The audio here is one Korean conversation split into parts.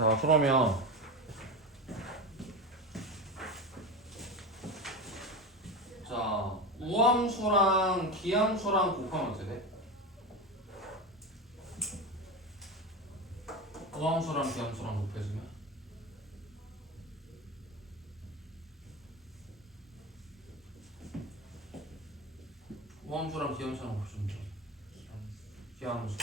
자, 그러면 자, 우함수랑 기함수랑 곱하면 어떻게 돼? 우함수랑 기함수랑 곱해주면 우함수랑 기함수랑 곱해주면 돼. 기함수.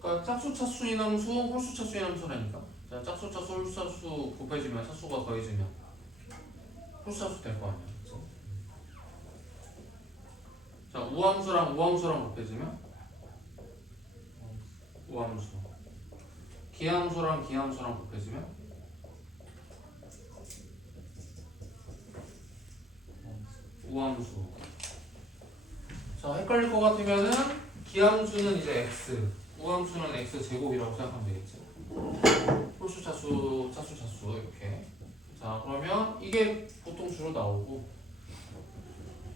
그러니까 짝수, 차수, 인함수, 홀수, 차수, 인함수라니까. 자, 짝수, 차수, 홀수, 차수 곱해지면 차수가 더해지면 홀수, 차수 될 거 아니야. 그치? 자, 우함수랑 우함수랑 곱해지면 우함수. 기함수랑 기함수랑 곱해지면 우함수. 자, 헷갈릴 것 같으면은 기함수는 이제 x, 우함수는 x 제곱이라고 생각하면 되겠지. 홀수, 차수, 차수, 차수 이렇게. 자, 그러면 이게 보통 주로 나오고.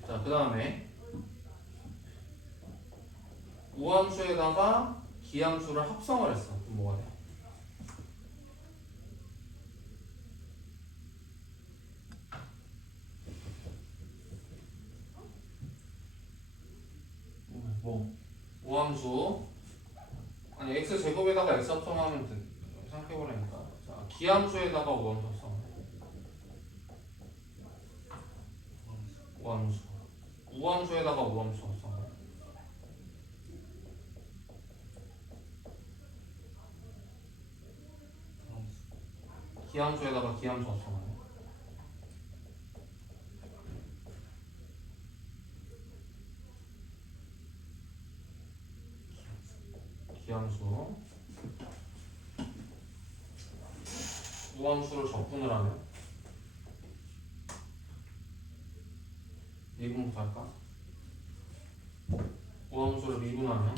자, 그 다음에 우함수에다가 기함수를 합성을 했어. 그럼 뭐가 돼? 뭐? 우함수 아니 x 제곱에다가 x 합성하면 돼. 생각해보라니까. 자, 기함수에다가 우함수 합성. 우함수. 우함수에다가 우함수 합성. 기함수에다가 기함수 합성하네. 기함수. 우함수를 적분을 하면 미분부터 할까? 우함수를 미분하면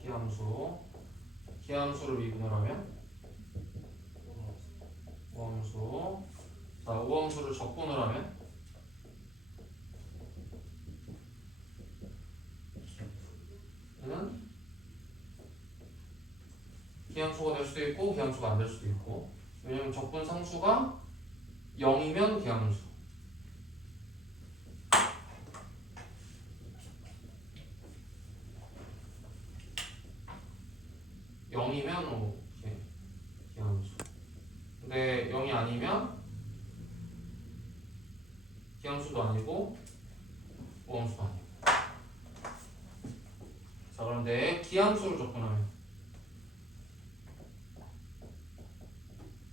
기함수. 기함수를 미분을 하면 우함수. 자, 우함수를 적분을 하면 얘는 기함수가 될 수도 있고 기함수가 안 될 수도 있고. 왜냐면 적분 상수가 0이면 기함수. 영이면 기함수. 근데 0이 아니면 기함수도 아니고 우함수도 아니고. 자, 그런데 기함수를 적분하면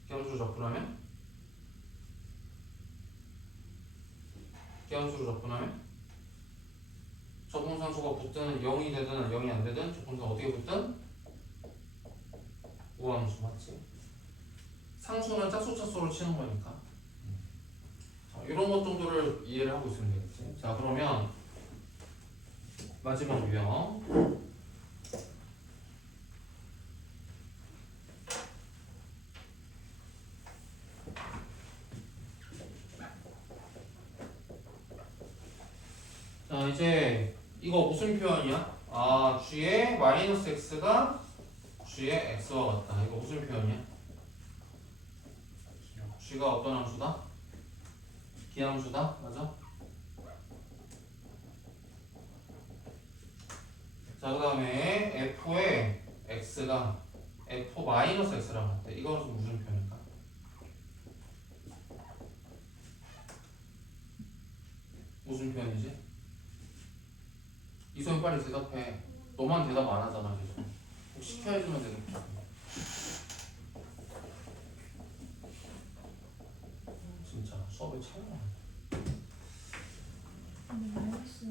기함수를 적분하면 기함수를 적분하면 적분상수가 붙든 0이 되든 0이 안 되든 적분상 어떻게 붙든 우함수 맞지? 상수는 짝수 차수로 치는 거니까. 자, 이런 것 정도를 이해를 하고 있으면 되겠지. 자, 그러면 마지막 유형. 자, 이제 이거 무슨 표현이야? 아, g의 마이너스 x가 g의 x와 같다. 이거 무슨 표현이야? g가 어떤 함수다? 기함수다? 맞아? 자, 그 다음에 f의 x가 f 마이너스 x랑 같대. 이거는 무슨 표현일까? 무슨 표현이지? 이소영 빨리 대답해. 너만 대답 안 하잖아 계속. 꼭 시켜주면 되겠다. 진짜 수업에 참여. 근데 마이너스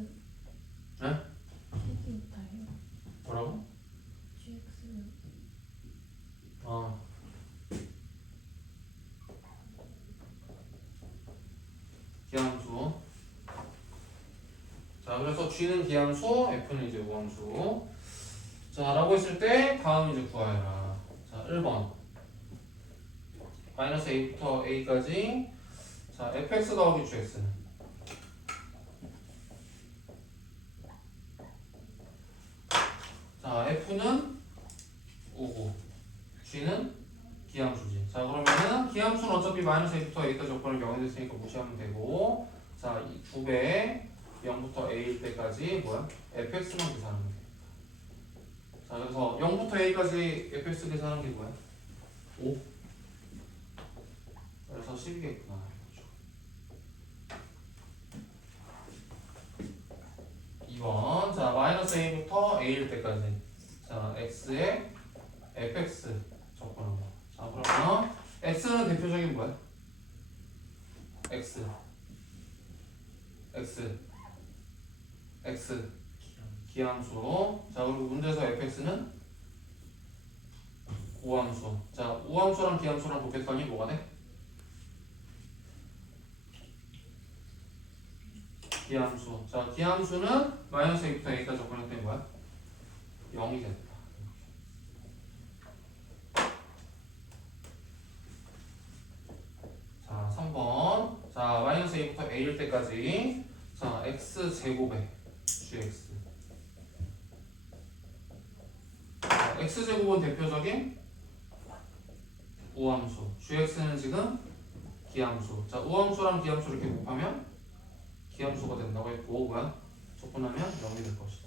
네? 책이 다해요. 뭐라고? GX 어. 기함수. 자, 그래서 g는 기함수, f는 이제 우함수. 자, 라고 했을 때 다음 이제 구하여라. 자, 1번 마이너스 a부터 a까지. 자, fx 더하기 gx는 F는 우고 G는 기함수지. 자 그러면은 기함수는 어차피 마이너스 A부터 A까지 조건을 0이 됐으니까 무시하면 되고 자 이 2배 0부터 A일 때까지 뭐야? fx만 계산하면 돼. 자 그래서 0부터 A까지 fx 계산하는 게 뭐야? 5. 그래서 10이겠구나. 2번. 자 마이너스 A부터 A일 때까지 자 x의 fx 적분한 거. 자 그러면 x는 대표적인 뭐야? x 기함수. 자 그리고 문제에서 fx는 우함수. 자 우함수랑 기함수랑 곱했더니 뭐가 돼? 기함수. 자 기함수는 마이너스 a부터 a까지 접근했더니 뭐야? 0이 됐다. 자 3번. 자 마이너스 a부터 a일 때까지 자 x제곱에 gx. 자, x제곱은 대표적인 우함수. gx는 지금 기함수. 자 우함수랑 기함수 이렇게 곱하면 기함수가 된다고 했고 뭐야? 적분하면 0이 될 것이다.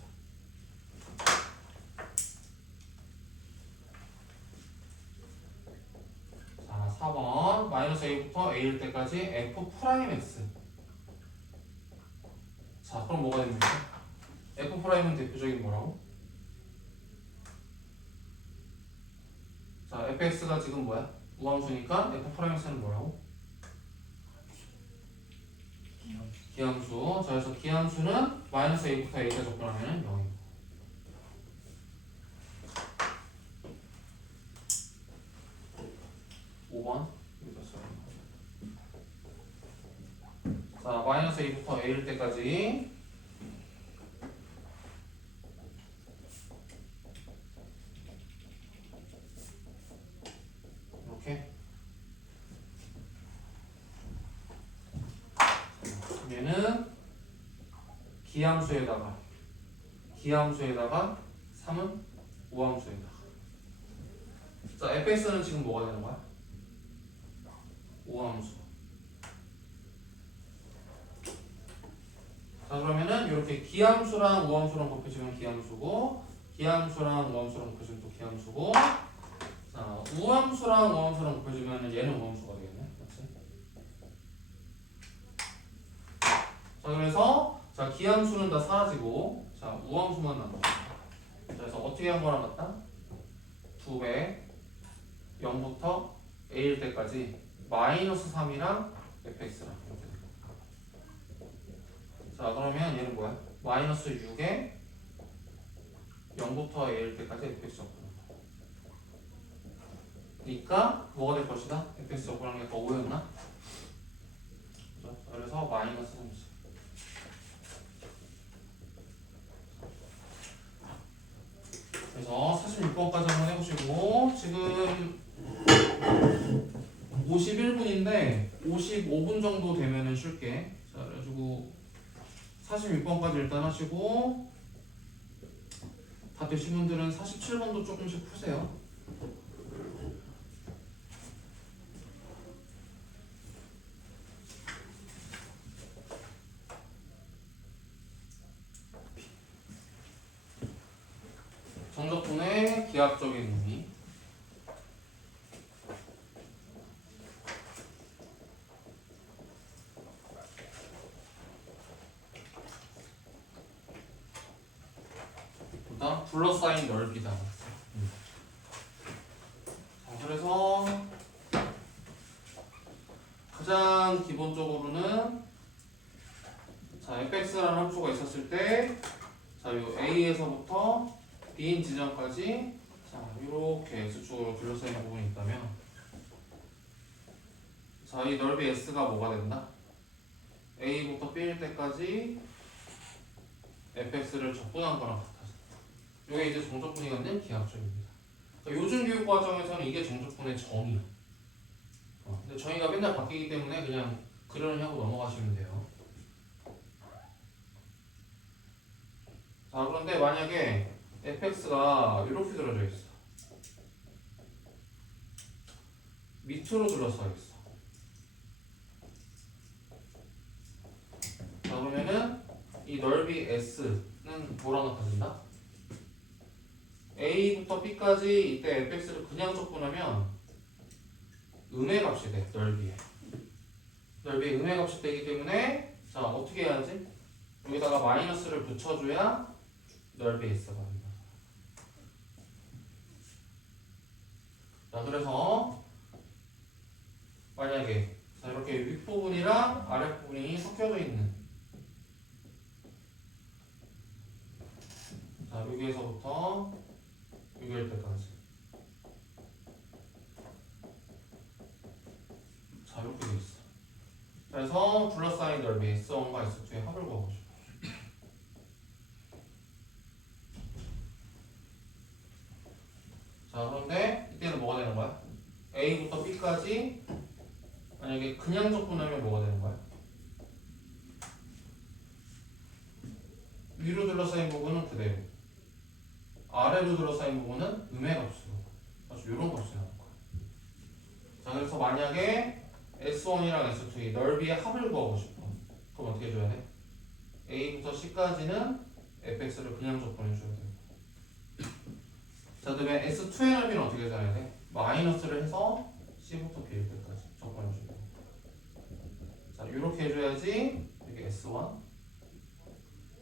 자 4번 마이너스 a부터 a일 때까지 f 프라임 x. 자 그럼 뭐가 됩니까? f 프라임은 대표적인 뭐라고? 자 fx가 지금 뭐야? 우함수니까 f 프라임 x는 뭐라고? 기함수. 자 그래서 기함수는 마이너스 a부터 a까지 접근하면 0입니다. 자 마이너스 a부터 a일 때까지 이렇게 얘는 기함수에다가 3은 우함수에다가. 자 fx는 지금 뭐가 되는 거야? 우함수. 자 그러면은 이렇게 기함수랑 우함수랑 곱해지면 기함수고 기함수랑 우함수랑 곱해지면 또 기함수고 자 우함수랑 우함수랑 곱해지면 얘는 우함수가 되겠네. 맞지? 자 그래서 자 기함수는 다 사라지고 자 우함수만 남아. 그래서 어떻게 한 거랑 같다? 2배 0부터 a일 때까지 마이너스 3이랑 fx랑 이렇게 돼. 자 그러면 얘는 뭐야? 마이너스 6에 0부터 a일 때까지 fx 적분한 거. 그러니까 뭐가 될 것이다? fx 적분한 게 더 5였나? 그죠? 그래서 마이너스 30. 그래서 46번까지 한번 해보시고 지금 51분인데 55분 정도 되면은 쉴게. 자 그래가지고 46번까지 일단 하시고 다 되신 분들은 47번도 조금씩 푸세요. 정적분의 기하학적인 의미. 그다음 둘러싸인 넓이다. 자, 그래서 가장 기본적으로는 자 fx라는 함수가 있었을 때 자 요 a에서부터 b인 지점까지 자 이렇게 x축으로 둘러싸이는 부분이 있다면 자 이 넓이 s가 뭐가 된다? a부터 b일 때까지 fx를 적분한 거랑 같아져. 이게 이제 정적분이 갖는 기하학적입니다. 그러니까 요즘 교육 과정에서는 이게 정적분의 정의야. 근데 정의가 맨날 바뀌기 때문에 그냥 그러는 하고 넘어가시면 돼요. 자 그런데 만약에 fx가 이렇게 그려져 있어. 밑으로 둘러싸여 있어. 자, 그러면은 이 넓이 S는 뭐랑 같아진다? A부터 B까지 이때 fx를 그냥 적분하면 음의 값이 돼, 넓이에. 넓이에 음의 값이 되기 때문에 자, 어떻게 해야지? 여기다가 마이너스를 붙여줘야 넓이 S가 됩니다. 자, 그래서 만약에 자, 이렇게 윗부분이랑 아랫부분이 섞여져 있는 자, 여기에서부터 여기일 때까지 자, 이렇게 돼 있어. 그래서 둘러싸인 넓이 S1과 S2의 합을 구하고 싶어. 자, 그런데 이때는 뭐가 되는 거야? A부터 B까지 만약에 그냥 적분하면 뭐가 되는 거야? 위로 둘러싸인 부분은 그대로, 아래로 둘러싸인 부분은 음의 값으로 아주 이런 값이 나올 거야. 자, 그래서 만약에 S1이랑 S2의 넓이의 합을 구하고 싶어. 그럼 어떻게 해줘야 돼? A부터 C까지는 fx를 그냥 적분해줘야 돼. 자, 그다음에 S2의 넓이는 어떻게 해줘야 돼? 마이너스를 해서 C부터 B일 때까지 적분해줘야 돼. 자, 이렇게 해줘야지 이게 S1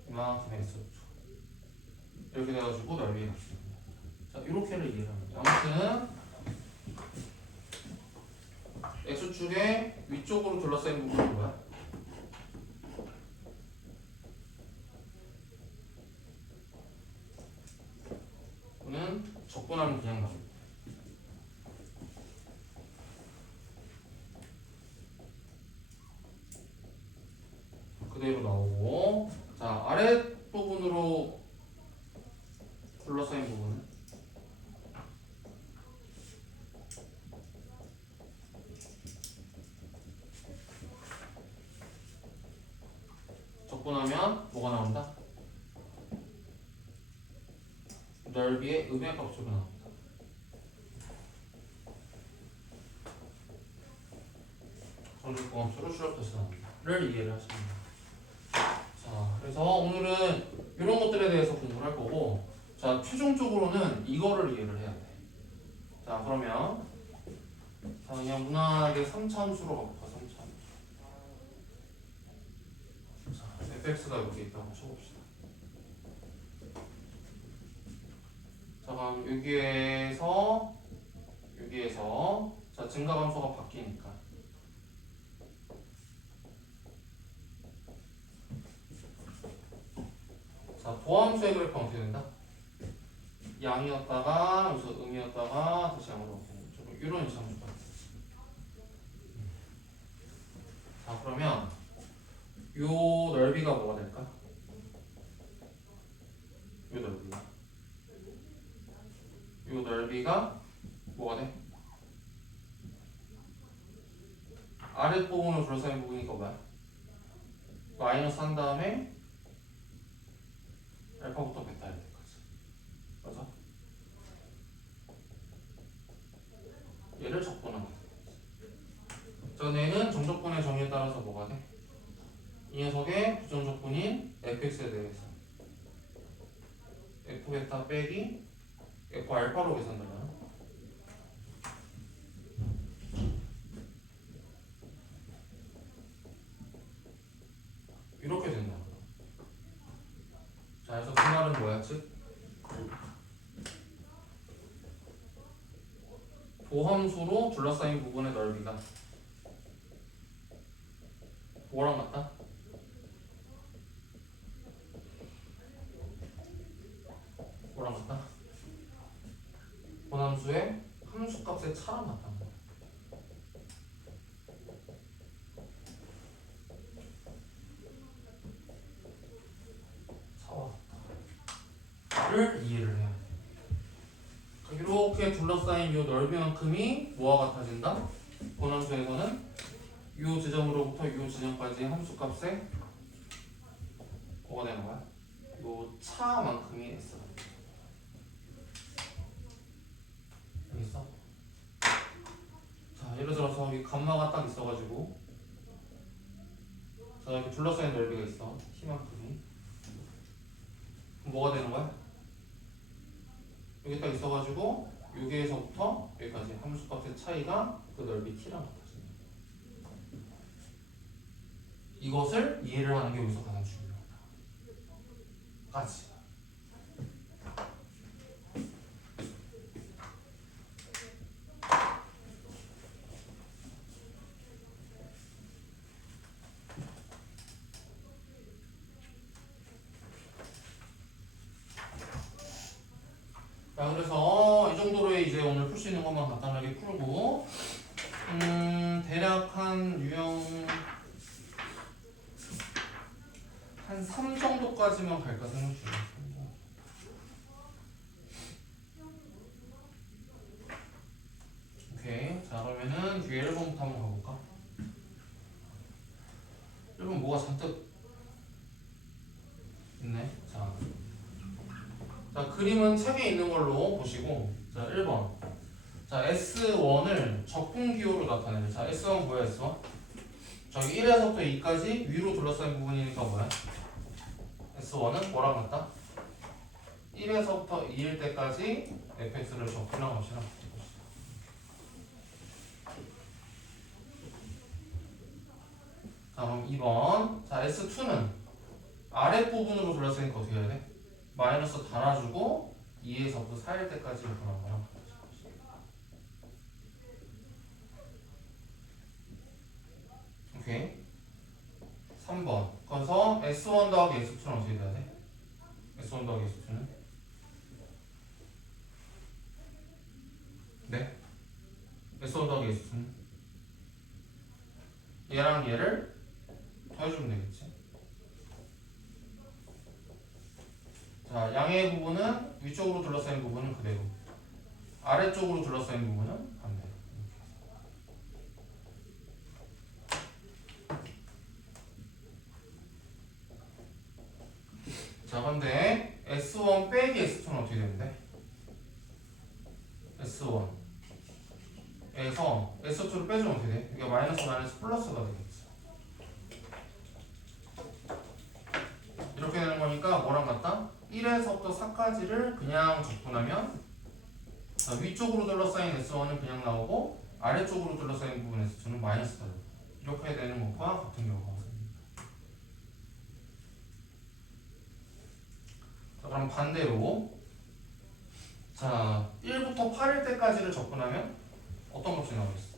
이만큼의 S2 이렇게 돼가지고 넓이가 있습니다. 자, 이렇게를 이해를 합니다. 아무튼 X축의 위쪽으로 둘러싸인 부분은 뭐야? 는 적분하면 그냥 나옵니다. 그대로 나오고, 자, 아랫부분으로 둘러싸인 부분은 적분하면 뭐가 나온다? 넓이의 음의 값으로 나옵니다. 정직공함수로 출력돼서 나옵니다.를 이해를 하시면 됩니다. 자, 그래서 오늘은 이런 것들에 대해서 공부를 할 거고, 자, 최종적으로는 이거를 이해를 해야 돼. 자, 그러면 자, 그냥 무난하게 3차함수로 가볼까? 3차함수. 자, fx가 여기 있다고 쳐봅시다. 자, 그럼 여기에서 자, 증가함수가 바뀌니까 자, 도함수의 그래프는 어떻게 된다? 양이었다가 여기서 음이었다가 다시 양으로 바뀌는 이런 이상수가 있어요. 자, 그러면 요 넓이가 뭐가 될까? 요 넓이가 뭐가 돼? 아랫부분으로 둘러싸인 부분이니까 뭐야? 마이너스 한 다음에 알파부터 베타일 때까지. 맞아? 얘를 적분하면 돼. 전에는 정적분의 정의에 따라서 뭐가 돼? 이 녀석의 부정적분인 fx에 대해서 f 베타 빼기 f 알파로 계산되잖아. 이렇게 된다. 자, 그래서 그 말은 뭐야? 즉 도함수로 둘러싸인 부분의 넓이가 뭐랑 같다? 뭐랑 같다? 도함수의 함수값의 차랑 같다는 거야. 차와 같다를 이해를 해야 돼. 이렇게 둘러싸인 이 넓이만큼이 뭐와 같아진다? 도함수에서는 이 지점으로부터 이 지점까지 함수값에 뭐가 되는 거야? 이 차만큼이 S가 됩니다. 둘러싸인 넓이가 있어. t만큼이. 그럼 뭐가 되는 거야? 여기 딱 있어가지고 여기에서부터 여기까지 함수값의 차이가 그 넓이 t랑 같아지는 거야. 이것을 이해를 하는 게 여기서 가장 중요하다. 까지. 자, 그래서 이 정도로 이제 오늘 풀 수 있는 것만 간단하게 풀고, 대략 한 유형 한 3 정도까지만 갈까 생각 중이에요. 오케이. 자, 그러면은 뒤에 1번부터 한번 가볼까? 1번 뭐가 잔뜩 있네. 자, 그림은 책에 있는 걸로 보시고, 자, 1번. 자, S1을 적분 기호로 나타내요. 자, S1 뭐야, S1? 저기 1에서부터 2까지 위로 둘러싸인 부분이니까 뭐야? S1은 뭐랑 같다? 1에서부터 2일 때까지 fx를 적분한 것이랑 같은 것이다. 자, 그럼 2번. 자, S2는 아랫부분으로 둘러싸이니까 어떻게 해야 돼? 마이너스 달아주고 2에서부터 4일 때까지 적분한 거랑 같은 것이다. 오케이. 3번. 그래서 S1 더하기 S2는 어떻게 돼야 돼? S1 더하기 S2는? 네? S1 더하기 S2는? 얘랑 얘를 더해주면 되겠지. 자, 양의 부분은 위쪽으로 둘러싸인 부분은 그대로, 아래쪽으로 둘러싸인 부분은 반대로. 자, 근데 S1 빼기 S2는 어떻게 되는데? S1에서 S2를 빼주면 어떻게 돼? 이게 마이너스 마이너스 플러스가 되겠지. 이렇게 되는 거니까 뭐랑 같다? 1에서부터 4까지를 그냥 적분하면, 자, 위쪽으로 둘러싸인 S1은 그냥 나오고 아래쪽으로 둘러싸인 부분 S2는 마이너스가 되고, 이렇게 되는 것과 같은 경우가 생깁니다. 자, 그럼 반대로, 자, 1부터 8일 때까지를 적분하면 어떤 값이 나오겠어?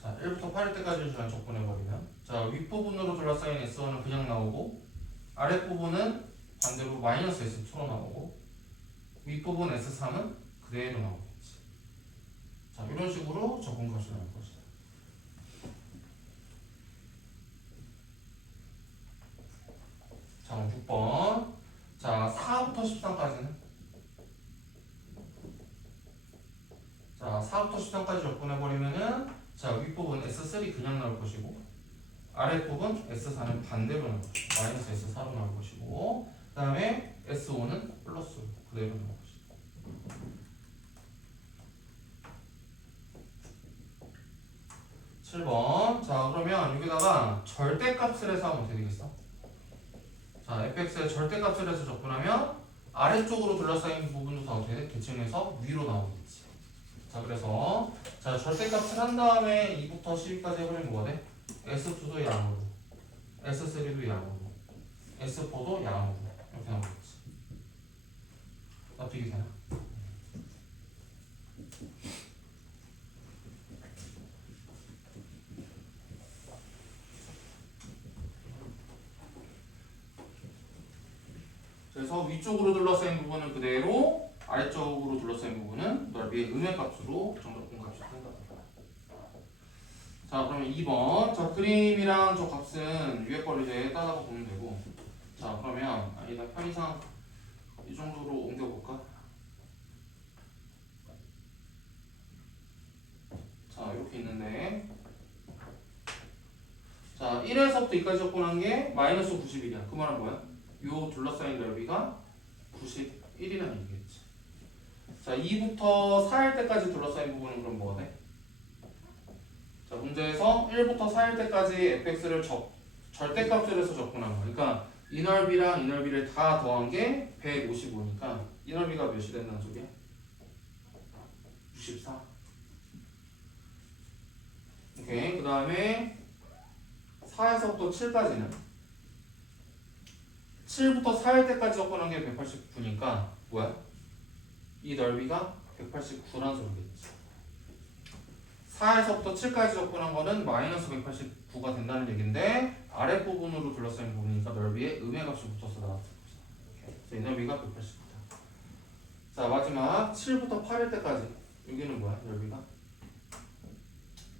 자, 1부터 8일 때까지를 그냥 적분해버리면, 자, 윗부분으로 둘러싸인 S1은 그냥 나오고 아랫부분은 반대로 마이너스 S2로 나오고 윗부분 S3은 그대로 나오겠지. 자, 이런 식으로 적분값이 나올 것이다. 자, 6번. 자, 4부터 13까지는? 자, 4부터 13까지 적분해버리면은, 자, 윗부분 S3 그냥 나올 것이고 아랫부분 S4는 반대로 나올 것이고 마이너스 S4로 나올 것이고, 그 다음에 S5는 플러스 그대로 나올 것이다. 7번. 자, 그러면 여기다가 절대값을 해서 하면 어떻게 되겠어? 자, fx의 절대값을 해서 적분하면 아래쪽으로 둘러싸인 부분도 다 어떻게 돼? 계층에서 위로 나오겠지. 자, 그래서 자, 절대값을 한 다음에 2부터 12까지 해버리면 뭐가 돼? S2도 양으로, S3도 양으로, S4도 양으로 이렇게 나오겠지. 납득이 되나? 그래서 위쪽으로 둘러싸인 부분은 그대로, 아래쪽으로 둘러싸인 부분은 넓이의 음의 값으로 정적분 값이 된다. 자, 그러면 2번. 자, 그림이랑 저 값은 위에 거를 이제 따라가 보면 되고, 자, 그러면 아니다, 편의상 이 정도로 옮겨볼까? 자, 이렇게 있는데, 자, 1에서부터 2까지 적분한 게 마이너스 91이야. 그 말은 뭐야? 요 둘러싸인 넓이가 91이라는 얘기겠지. 자, 2부터 4일 때까지 둘러싸인 부분은 그럼 뭐가 돼? 자, 문제에서 1부터 4일 때까지 fx를 절대값을 해서 접근한 거. 그러니까 이 넓이랑 이 넓이를 다 더한 게 155니까 이 넓이가 몇이 된다는 소리야? 64. 오케이. 그 다음에 4에서부터 7까지는 7부터 4일 때까지 접근한 게 189니까 뭐야? 이 넓이가 189란 소리겠지. 4에서부터 7까지 접근한 거는 마이너스 189가 된다는 얘긴데 아랫부분으로 둘러싸인 부분이니까 넓이에 음의 값이 붙어서 나왔을 거죠. 그래서 이 넓이가 189다. 자, 마지막 7부터 8일 때까지 여기는 뭐야? 넓이가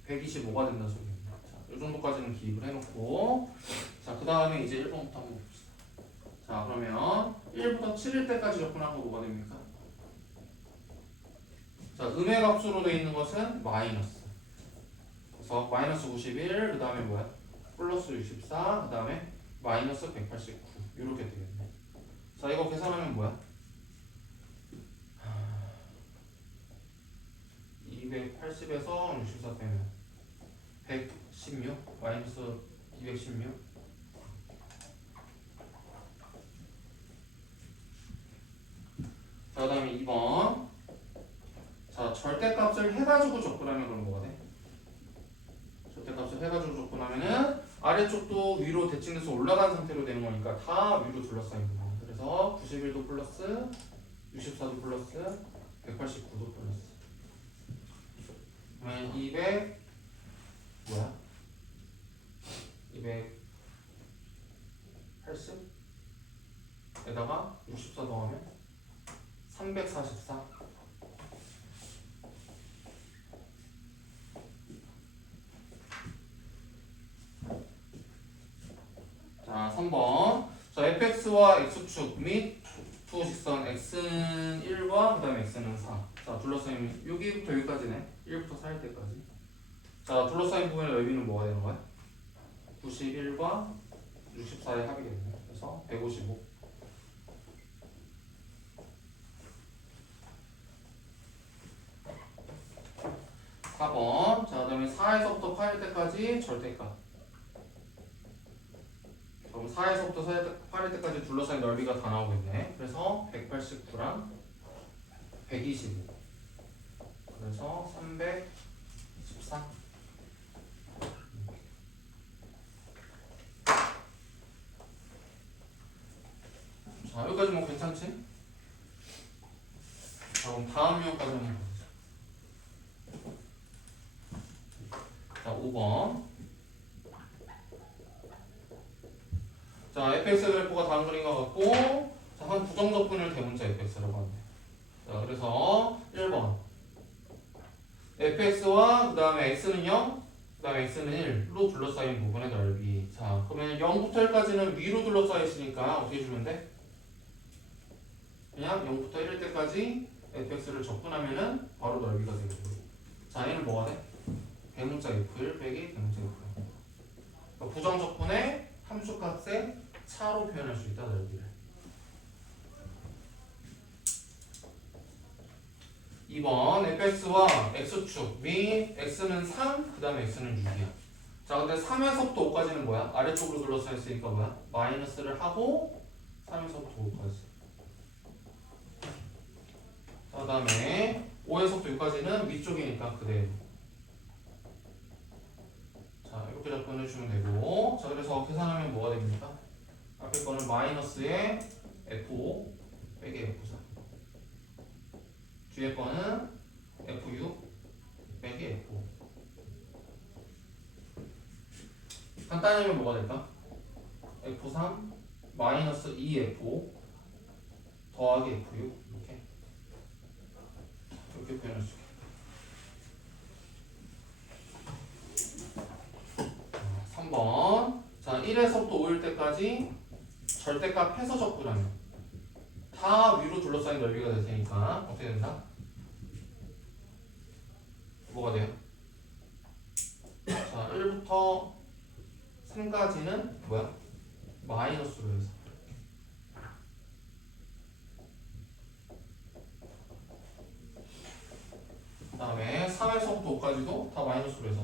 125가 된다는 소리입니다. 자, 이 정도까지는 기입을 해놓고 자, 그 다음에 이제 1번부터 한번 봅시다. 자, 그러면 1부터 7일 때까지 접근한 거 뭐가 됩니까? 자, 음의 값으로 되어 있는 것은 마이너스. 그래서 마이너스 91, 그 다음에 뭐야? 플러스 64, 그 다음에 마이너스 189 이렇게 되겠네. 자, 이거 계산하면 뭐야? 280에서 64 빼면 116 마이너스 216. 자, 그 다음에 2번. 자, 절대값을 해가지고 접근하면 그럼 뭐가 돼? 절대값을 해가지고 접근하면은 아래쪽도 위로 대칭돼서 올라간 상태로 되는 거니까 다 위로 둘러싸인 부분. 그래서 91도 플러스 64도 플러스 189도 플러스. 그러면 200 뭐야? 280에다가 64 더하면 344. 자, 3번. 자, fx와 x축 및 두 직선 x는 1과 그 다음에 x는 4. 자, 둘러싸인 여기부터 여기까지네. 1부터 4일 때까지. 자, 둘러싸인 부분의 넓이는 뭐가 되는 거야? 91과 64의 합이겠네. 그래서 155. 자, 그 다음에 4에서부터 8일 때까지 절대값. 그럼 4에서부터 8일 때까지 둘러싸인 넓이가 다 나오겠네. 그래서 189랑 125. 그래서 314. 자, 여기까지 뭐 괜찮지? 자, 그럼 다음 유형까지 한번 보자. 자, 5번. 자, fx 그래프가 다음 그림과 같고, 자, 한 부정적분을 대문자 fx라고 하네. 자, 그래서 1번. fx와 그 다음에 x는 0, 그 다음에 x는 1로 둘러싸인 부분의 넓이. 자, 그러면 0부터 1까지는 위로 둘러싸여 있으니까 어떻게 주면 돼? 그냥 0부터 1일 때까지 fx를 접근하면은 바로 넓이가 되겠고. 자, 얘는 뭐가 돼? 대문자 f1 빼기 대문자 f1. 그러니까 부정적분의 함수값의 차로 표현할 수 있다, 넓이를. 2번 fx와 x축 및 x는 3, 그 다음에 x는 6이야. 자, 근데 3에서부터 5까지는 뭐야? 아래쪽으로 둘러싸여 있으니까 뭐야? 마이너스를 하고 3에서부터 5까지. 자, 그 다음에 5에서부터 6까지는 위쪽이니까 그대로. 자, 이렇게 접근해주면 되고. 자, 그래서 계산하면 뭐가 됩니까? 앞에 거는 마이너스에 F5 빼기 F4. 뒤에 거는 F6 빼기 F5. 간단히 하면 뭐가 될까? F3 마이너스 2F5 더하기 F6 이렇게 표현할 수 있게. 3번. 자, 1에서부터 5일 때까지 절대값 해서 접근하면 다 위로 둘러싸인 넓이가 될 테니까 어떻게 된다? 뭐가 돼요? 자, 1부터 3까지는 뭐야? 마이너스로 해서. 그 다음에 3에서부터 5까지도 다 마이너스로 해서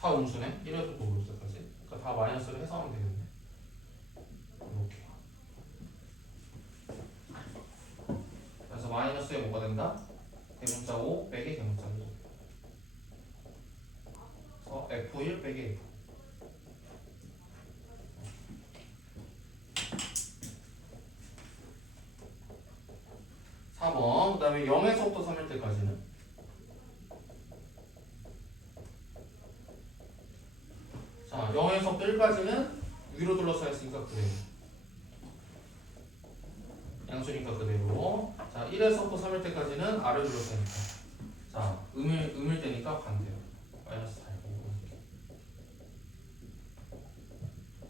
다 음수네. 1에서부터 5까지. 그러니까 다 마이너스. 된다? 대문자 5 빼기 대문자 5. 그래서 F1 빼기 F. 그 다음에 0에서부터 3일 때까지는 자 0에서 1까지는 위로 둘러싸여 있으니까 그대로 양수니까 그대로. 자 1에서부터 3일 때까지는 아래 둘러싸이니까 자 음일 때니까 반대로 마이너스 달고.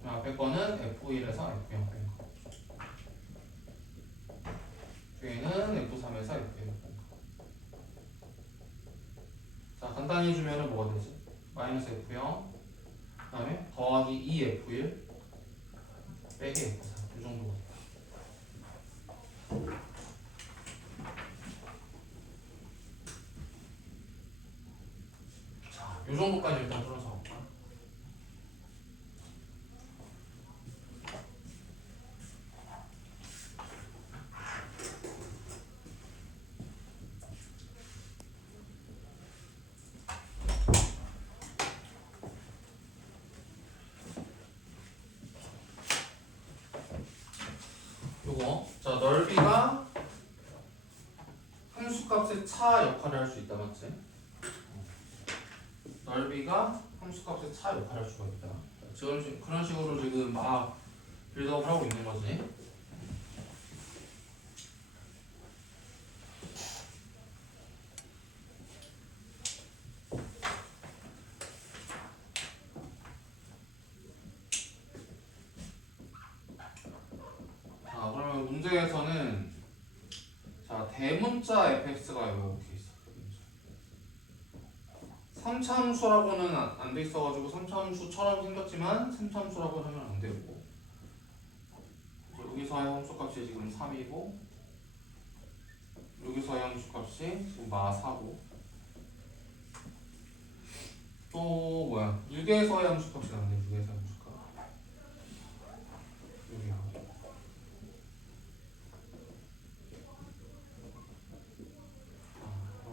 앞에 거는 F1에서 F0 뺀 거. 뒤에는 F3에서 F1 뺀 거. 자 간단히 해주면 뭐가 되지? 마이너스 F0 그 다음에 더하기 2F1 빼기 F3 이 정도가 돼. 자, 이 정도까지 일단 풀어서 볼까? 요거 자 넓이가 함수값의 차 역할을 할 수 있다 맞지? 넓이가 함수값의 차 역할을 할 수가 있다. 지금 그런 식으로 지금 막 빌드업을 하고 있는 거지. 자 그러면 문제에서는 자 대문자 fx가 이렇게 있어. 3차 함수라고는 안 돼 있어가지고 3차 함수처럼 생겼지만 3차 함수라고 하면 안 되고 여기서의 함수값이 지금 3이고 여기서의 함수값이 지금 마 4고 또 뭐야 6에서의 함수값이 나왔네. 6에서의 함수값 여기하고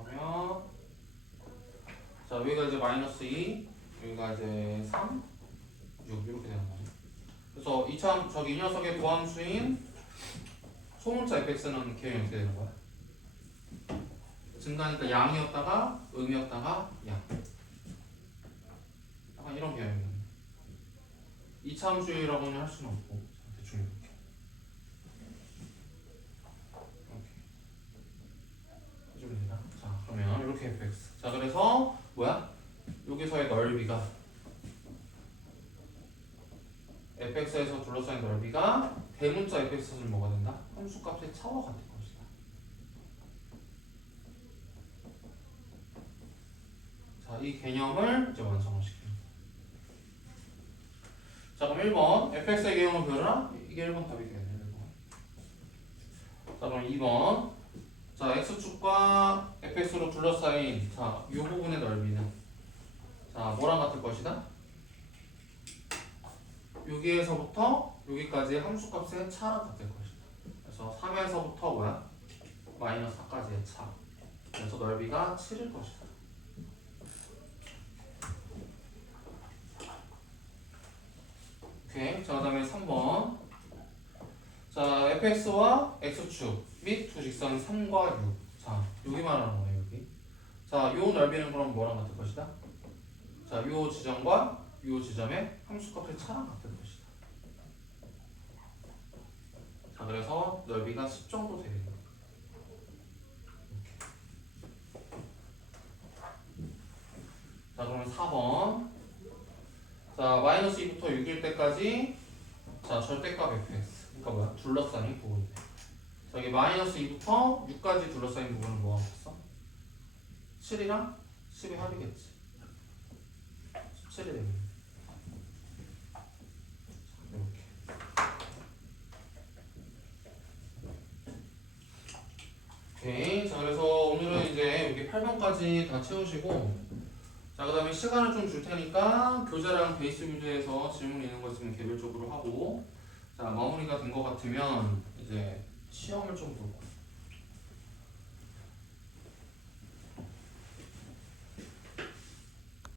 그러면 자 여기가 이제 마이너스 2 여기가 이제 3 6 이렇게 되는 거지. 그래서 이 녀석의 고함수인 소문자 fx는 계획이 어떻게 되는 거야? 증가니까 양이었다가 음이었다가 양. 약간 이런 계획이네. 2차 함수라고는 할 수는 없고 대충 이렇게. 해주면 되나? 자 그러면 이렇게 fx. 자 그래서 뭐야? 여기서의 넓이가 fx에서 둘러싸인 넓이가 대문자 fx는 뭐가 된다? 함수값의 차와 같을 것이다. 자, 이 개념을 이제 완성을 시킵니다. 자, 그럼 1번 fx의 개념을 배워라. 이게 1번 답이 되겠네. 1번. 자, 그럼 2번. 자, x축과 fx로 둘러싸인 자, 이 부분의 넓이는 자, 뭐랑 같을 것이다? 여기에서부터 여기까지의 함수값의 차랑 같을 것이다. 그래서 3에서부터 뭐야? 마이너스 4까지의 차. 그래서 넓이가 7일 것이다. 오케이. 자, 그 다음에 3번. 자, fx와 x축 및 두 직선 3과 6. 자, 여기 말하는 거예요, 여기. 자, 요 넓이는 그럼 뭐랑 같을 것이다? 자, 요 지점과 요 지점의 함수값의 차랑 같을 것이다. 자, 그래서 넓이가 10 정도 되겠네. 이렇게. 자, 그러면 4번. 자, 마이너스 2부터 6일 때까지 자, 절대값 fx. 그러니까 뭐야? 둘러싸인 부분이네. 자, 여기 마이너스 2부터 6까지 둘러싸인 부분은 뭐가 없어? 7이랑 10의 합이겠지. 17이 되겠네. 이렇게. 오케이. 자, 그래서 오늘은 이제 여기 8번까지 다 채우시고 자, 그 다음에 시간을 좀 줄 테니까 교재랑 베이스 뮤즈에서 질문 있는 거 있으면 개별적으로 하고 자, 마무리가 된 것 같으면 이제 시험을 좀 볼 거예요.